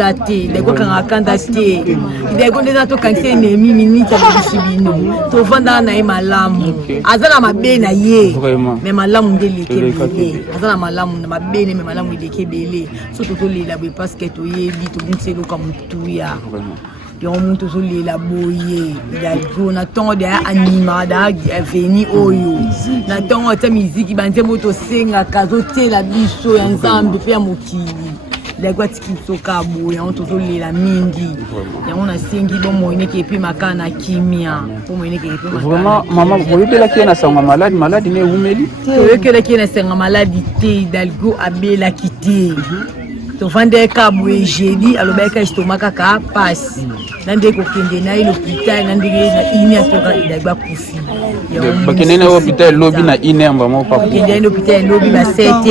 zate Hidalgo kanga kanda te Hidalgo ndeza to kanisa ennemi minita bishibino to vanda na malamu azala mabe na ye mais malamu ndeleke bele azala malamu na mabene mais malamu ndeleke bele so to lela be parce que to yebi to bunselo comme tuya yo muntu so lela boye Hidalgo na tongo de animada veni oyo na tongo ta musique banze moto senga kazo tela biso ya nzambe pe ya mokili Hidalgo atiki soka boye on to so lela mingi ya on a sengi bon moine ke pe makana kimia po moine ke pe makana vraiment maman boyebela ki na sanga malade ne umeli boyebela ki na sanga malade te Hidalgo abela kite to vande ka boye jeudi alobeka estomaka ka passe nande ko kende na l'hôpital nande na ini atoka Hidalgo kufi bakene na hôpital lobby na ini vraiment pas kende na hôpital lobby ba 7h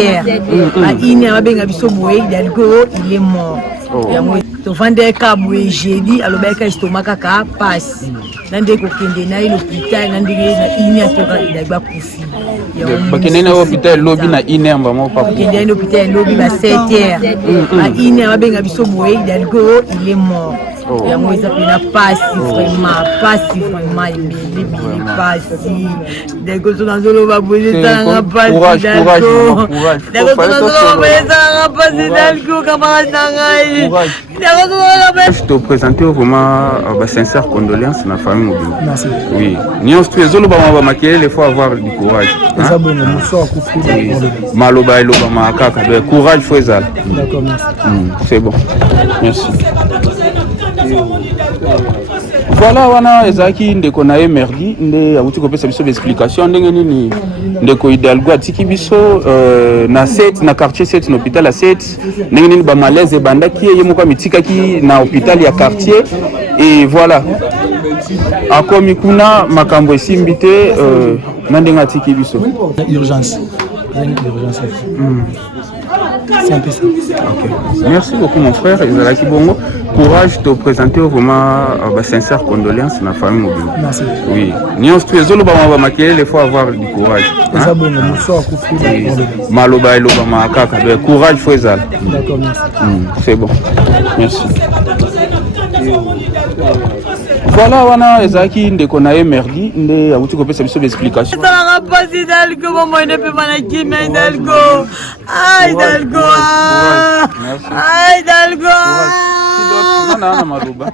ba ini abenga biso boye Hidalgo il est mort to vande ka boye jeudi alobeka estomaka ka passe nande ko kende na l'hôpital nande na ini atoka Hidalgo kufi bakene na hôpital lobby na ini vraiment pas kende na hôpital lobby ba 7h ba ini abenga biso boye Hidalgo il est mort yango eza pena pasi vraiment ebele pasi Hidalgo so nazoloba boye ezalanga pasi Hidalgo camarade na ngai je te présenter vraiment sincère condoléance na famille mobile. Merci. Oui. Nyonso tu ezoloba ma makelele il faut avoir du courage. Ça bon moso akufi. Maloba eloba makaka be courage faut ezala. D'accord, merci. C'est bon. Merci. Voilà wana ezaki ndeko na emerdi nde amuti kopesa biso explication ndenge nini ndeko Hidalgo atiki biso na 7 na quartier 7 na hôpital à 7 ndenge nini ba malaise bandaki ye moko mitikaki na hôpital ya quartier et voilà akomi kuna makambo esimbite na ndenge atiki biso urgence. C'est un peu ça. Okay. Merci beaucoup mon frère Ezalaki Bongo. Courage de présenter vraiment sincère condoléance na famille mobile. Merci. Oui. Nyonso tu ezoloba ma makelele il faut avoir du courage. Ça bon moso akufi. Maloba eloba makaka be courage faut ezala. D'accord, merci. C'est bon. Merci. Voilà wana ezaki ndeko na emerdi nde amuti kopesa biso explication. Ezalanga pasi Hidalgo bamoine pe bana kimia Hidalgo Hidalgo Hidalgo Nana maloba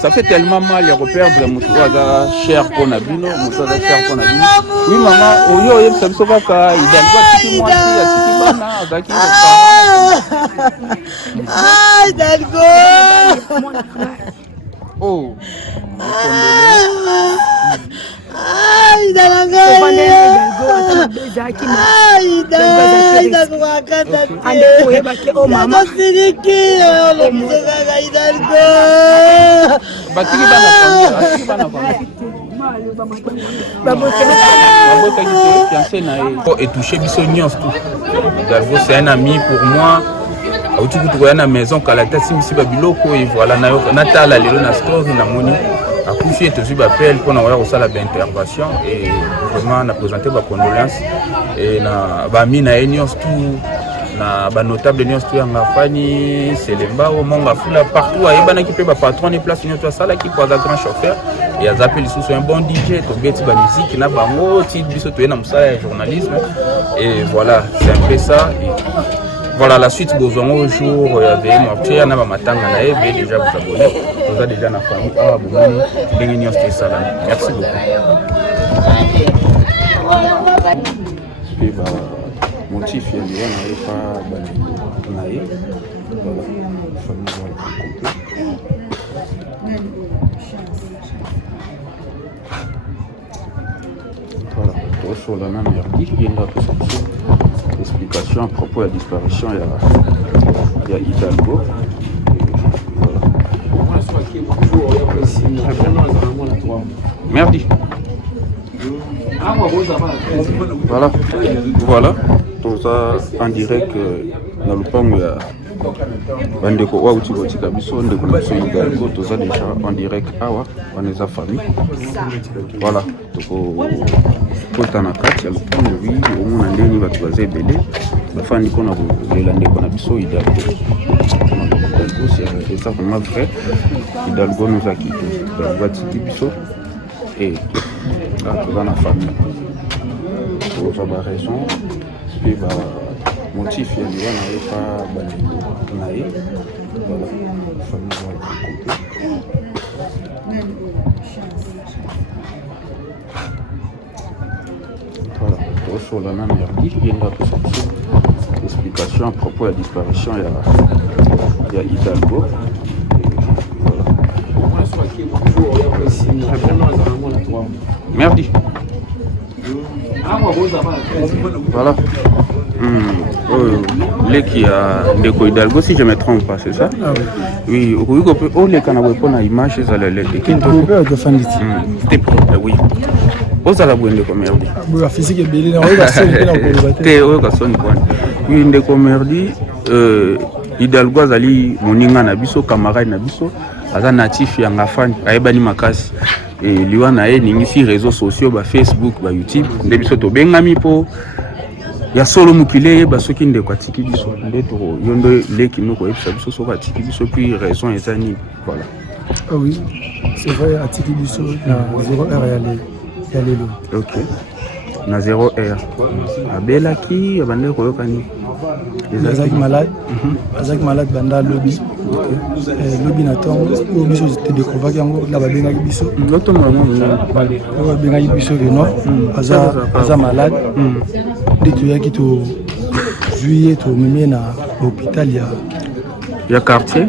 ça fait tellement mal ya reperdre mutu aza cher pona bino mutu aza cher pona bino. Oui maman oyo yebisa biso kaka Hidalgo atiki mwasi atiki bana azaki Hidalgo oh et toucher biso nyonso Hidalgo c'est un ami pour moi auti kutukoya na maison kala tasi misiba biloko et voilà na tala lelo na story na moni akufi et tozi appel pour na wala sala intervention et vraiment na présenter ba condoléances et na ba mina nyonso tout na ba notable nyonso tout nga fani Selemba au monga fula partout ayebana ki pe ba patron et place nyonso sala ki pour grand chauffeur et azapeli sous un bon DJ to beti ba musique na bango ti biso to na musala journalisme et voilà c'est un peu ça et voilà la suite besoin au jour il y avait mortier na ba matanga na ebe déjà vous abonnez vous avez déjà na famille abonnez ndenge nyonso ça là merci beaucoup et bah motif ya liwa na efa ba na e voilà voilà sur la même merdi il y a une explication à propos de la disparition il y a Hidalgo. Merci. Voilà. Tout ça en direct dans le pan bandeko oyo auti kotika biso ndeko na biso Hidalgo toza déjà en direct awa wana eza famille voilà tokokota na kati ya lopango wi omona ndeni bato baza ebele bafandi mpona kolela ndeko na biso Hidalgo eza vraiment vrai Hidalgo nous a quitté Hidalgo atiki biso et toza na famille toza baraison mpe motif ya liwa na ye pa balingo na ye voilà famille voilà voilà tosola na merdi ye nga tosa biso explication à propos ya disparition ya Hidalgo voilà merdi voilà leki ya ndeko Hidalgo si je me trompe pas c'est ça oui oui o le kana wepo na image ezala le kinto pe ko fanditi oui ozala bwende ko merdi bo physique belé na oyo soni na ko te oyo ka soni bwana oui ndeko merdi Hidalgo azali moninga na biso camarade na biso aza natif ya ngafani ayebani makasi liwa na ye ningisi réseaux sociaux ba Facebook ba YouTube nde biso to bengami po ya solo mukile basoki ndeko atiki biso nde to yondo leki noko yebisa biso soko atiki biso puis raison eza nini voilà ah oui c'est vrai atiki biso na 0h ya lelo OK na 0h abelaki abande koyoka ni azaki malade banda lobby lobby na tongo o biso te découvrir yango la babengaki biso l'autre moment babengaki biso que non aza malade de tuyaki to juillet to meme na l'hôpital ya quartier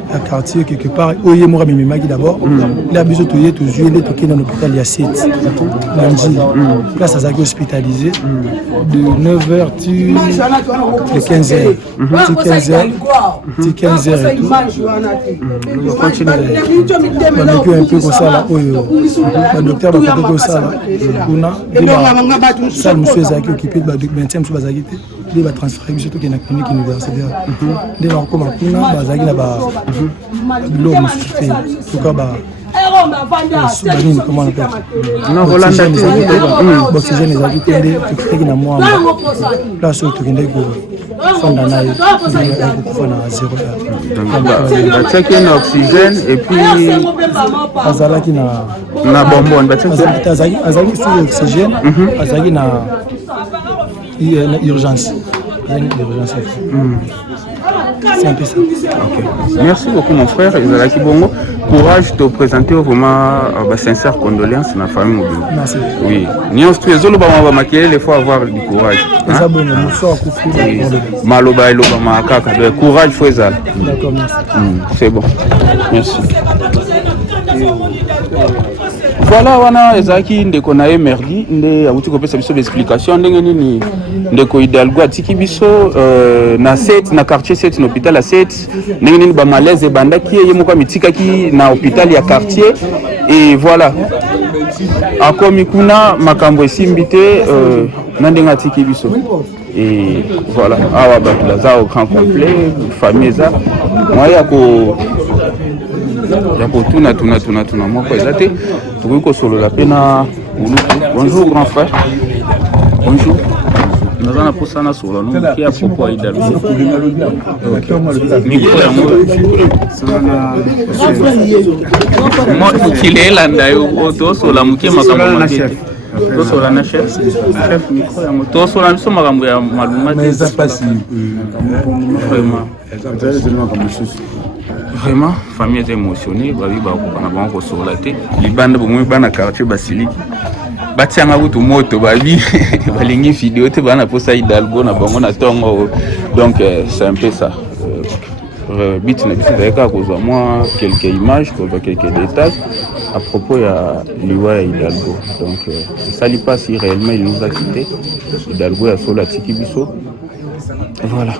quelque part oye mora mememaki d'abord la biso to ye to juillet to kena na l'hôpital ya 7 lundi place azaki hospitalisé de 9h de 15h tu 15h et tout on continue un peu comme ça là le docteur va comme ça là kuna ça monsieur ezaki occupé de 20e so bazaki te de ba transférer biso to kena clinique universitaire de ba koma kuna bazaki na ba l'homme fait tout cas ba comment on appelle non Rolanda oxygène ezaki tende tukiteki na mwamba place oyo tokende kofanda na ye kokufa na 0h batiaki na oxygène et puis azalaki na bonbon azalaki sur oxygène azalaki na urgence c'est un peu ça. Okay. Merci beaucoup mon frère Ezalaki Bongo. Courage de présenter vraiment sincère condoléances na famille mobile. Merci. Oui. Nions tu ezolo ba maquiller il faut avoir du courage. Ça bon bonsoir kufi. Maloba eloba makaka. De courage faut ezala. D'accord merci. C'est bon. Merci. Voilà wana ezaki ndeko na ye merdi nde awuti kopesa biso explication ndenge nini ndeko Hidalgo atiki biso na 7 na quartier 7 na hôpital à 7 ndenge nini ba malaise bandaki ye moko mitikaki na hôpital ya quartier et voilà akomi kuna makambo esimbi te na ndenge atiki biso et voilà awa bato baza au grand complet famille eza moya ko ya kotuna moko eza te tokoki kosolola mpe na bonjour grand frère bonjour naza na posa na solola noki ya propos ya Hidalgo mikro yango mokili elanda yo tosola moke makambo make tosola na chef mikro yango tosola biso makambo ya maluma te vraiment famille est émotionnée babi ba ko na bango sola te libanda bomwe bana quartier basiliki batianga kutu moto babi balingi vidéo te bana posa Hidalgo na bango na tongo donc c'est un peu ça bit na biso d'ailleurs kozwa moi quelques images quelques détails à propos ya liwa ya Hidalgo donc ça lui pas si réellement il nous a quitté Hidalgo ya sola tiki biso voilà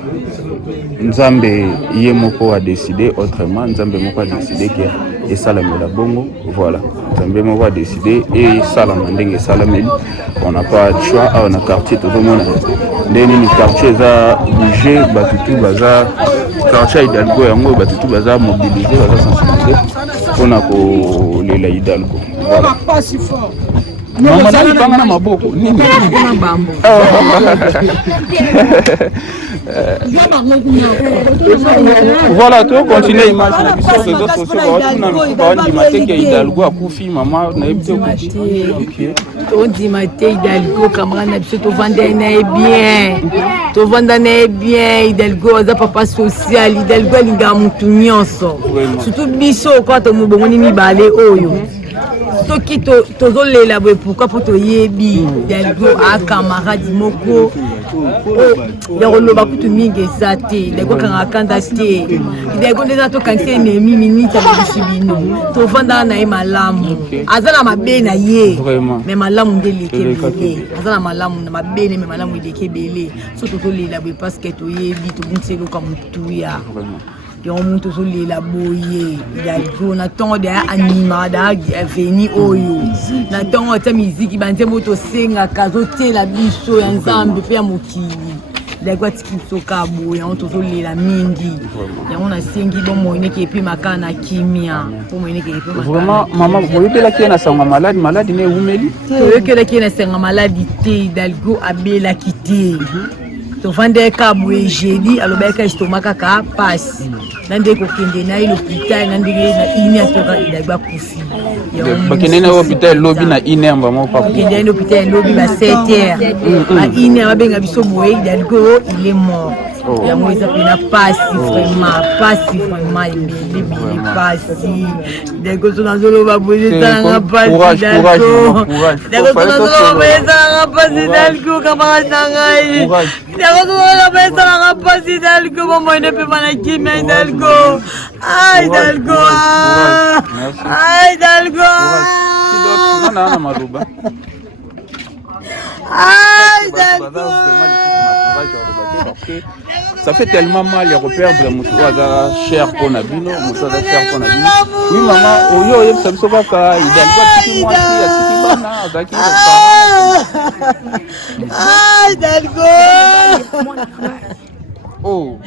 Nzambe ye moko a décidé autrement Nzambe moko a décidé que esalamela bongo voilà Nzambe moko a décidé et salama ndenge salameli on n'a pas de choix on a quartier tout le monde ndeni ni quartier za bouger batutu baza quartier Hidalgo yango batutu baza mobiliser baza sensibiliser pona ko lela Hidalgo voilà maman nali panga na maboko nini voilà tu continuer image na biso réseaux sociaux ba on dit que Hidalgo akufi maman na ebite OK on dit maté Hidalgo camarade na biso to vendre na bien Hidalgo aza papa social Hidalgo linga mutu nyonso surtout biso kwa to mubongoni mibale oyo soki tozolela boye pourquoi po toyebi Hidalgo a camarade moko yakoloba kutu mingi eza te Hidalgo kanga kanda te Hidalgo ndeza tokangisa enemi miniti abebisi bino tovanda na ye malamu aza na mabe na ye me malamu nde eleki ebele aza na malamu na mabene me malamu eleki ebele so tozolela boye parceke toyebi tobungisa eloko motuya yango muntu tozolela boye Hidalgo na ntongo deya anima deya veni oyo na ntongo tia miziki banzembo tosengaka azotela biso ya nzambe mpe ya mokili Hidalgo atiki biso ka boye yango tozolela mingi yango nasengi bomoyeneke epe makala na kimia bomoyeneke epe vraiment mama boyebelaki ye na sango maladi ne ewumeli toyokelaki ye na sango maladi te Hidalgo abelaki te tovande ka boye jeudi alobaki estomac kaka pasi nande kokende na l'hôpital nande na ini atoka Hidalgo akufi bakende na hôpital lobi na ini amba mo pa kokende na hôpital lobi ba 7h ba ini abenga biso boye Hidalgo il est mort yango eza pena pasi vraiment ebele pasi Hidalgo so nazoloba boye ezalanga pasi Hidalgo nazoloba boye ezalanga pasi Hidalgo camarade na ngai Hidalgo nazoloba boye ezalanga pasi Hidalgo bomoyene mpe bana kimia Hidalgo Hidalgo Hidalgo nana maruba ça fait tellement mal ya reperdre mutu aza cher pona bino mutu aza cher pona bino oui maman oyo yebisa biso kaka Hidalgo atiki mwasi atiki bana azaki Hidalgo oh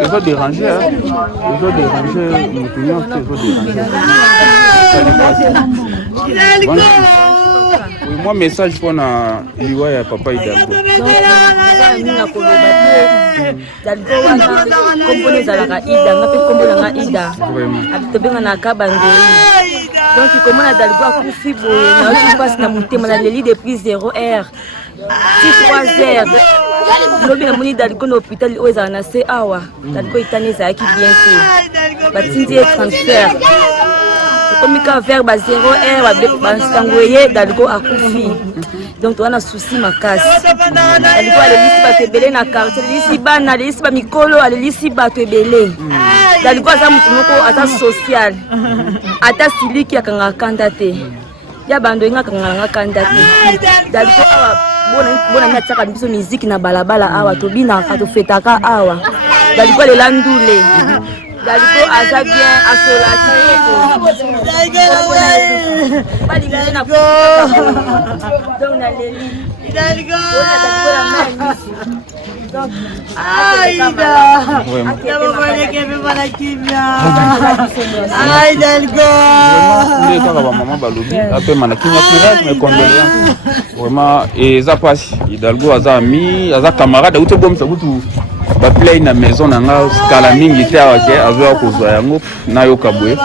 il va déranger, moi message pour na liwa ya papa Hidalgo. Hidalgo wana kombo ezalaka Ida, ngape kombo nanga Ida. Abitobenga na kabandeli. Donc komona Hidalgo akufi boye na osi passe na mutema na leli depuis 0h. 3h. Lobi na moni Hidalgo na hôpital oyo ezala na se awa. Hidalgo itani ezalaki bien te. Batindi transfert. Comme quand vers 0h basangoye Hidalgo akufi. Donc tu as un souci makasi. Hidalgo alelisi bato ebele na quartier, alelisi bana, alelisi ba mikolo, alelisi bato ebele. Hidalgo aza mutu moko aza social. Ata siliki akanga kanda te. Ya bando inga kanga kanda te. Hidalgo awa bona na tsaka biso musique na balabala awa to bina ka to fetaka awa. Hidalgo lelandule. Hidalgo aza bien asolati Hidalgo aza ami, aza camarade, ba play na maison na nga skala mingi te awake azoya kozwa yango na yoka boye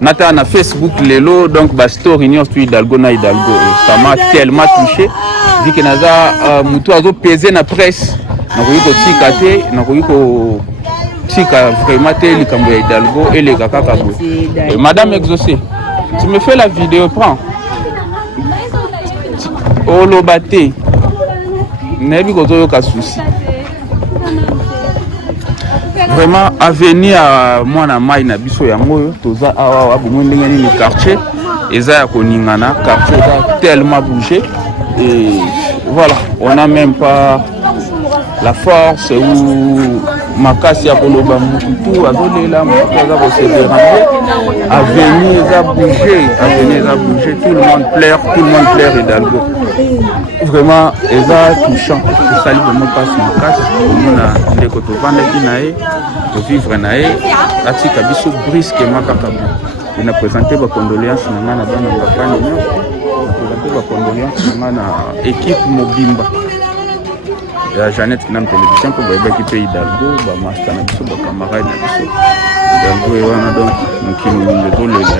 nata na Facebook lelo donc ba story nyonso tu Hidalgo na Hidalgo ça m'a tellement touché vu que naza mutu azo peser na presse na koyiko tika te na koyiko tika vraiment te likambo ya Hidalgo et les kaka boye. Madame Exaucé, tu me fais la vidéo, prends. Oh l'obate, n'abi kozo yoka souci. Vraiment avenir à moi na mai na biso yango toza awa bomo ndenge ni quartier eza ya koningana quartier eza tellement bougé et voilà on n'a même pas la force ou makasi ya koloba mutu azolela mutu aza kose déranger avenir eza bougé tout le monde pleure Hidalgo vraiment eza touchant esali vraiment passe makasi omona ndeko tovandaki na ye tovivre na ye atika biso brusquement kaka bo ena présenter ba condoléances na nga na bana bafani nyonso présenter ba condoléances na nga na équipe mobimba ya Jeannette na télévision pour bayebaki pe Hidalgo ba master na biso ba camarade na biso Hidalgo e wana donc mokili ndezolela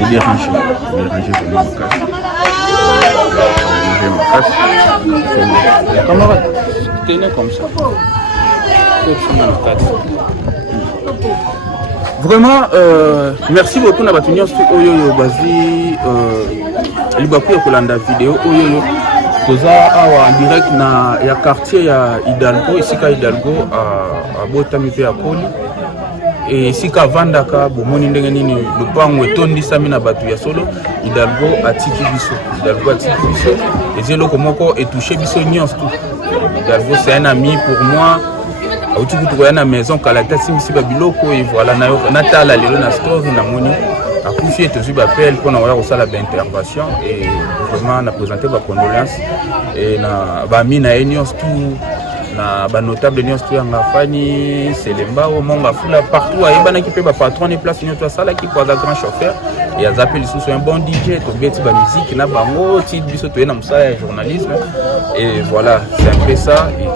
il dérange vraiment camarade tenez comme ça vraiment merci beaucoup na batunyo oyo bazi libapu ya kolanda vidéo oyo toza awa en direct na ya quartier ya Hidalgo esika Hidalgo a botami pe ya koli et sika vandaka bomoni ndenge nini lupango etondisami na batu ya solo Hidalgo atiki biso ezelo moko etouché biso nyonso tout Hidalgo c'est un ami pour moi auti kutu ya na maison kalata simisi ba biloko et voilà na yo natala lelo na story na moni akufi etozwi bapel mpona koya kosala baintervention et vraiment na présenter bacondoléance et na bami na ye nyonso tout na banotable nyonso to yanga fani Selemba omonga fula partout ayebanaki mpe bapatron ne place nyonso asalaki po aza grand chauffeur et aza mpe lisusu un bon DJ tobeti bamusike na bango ti biso toye na mosala ya journalisme et voilà c'est un peu ça et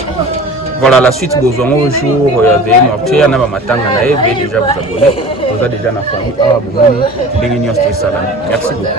voilà la suite bozongo au jour ya de mortier na ba matanga na ebe déjà vous abonner vous a déjà na famille ah bon ndenge nyonso to sala merci beaucoup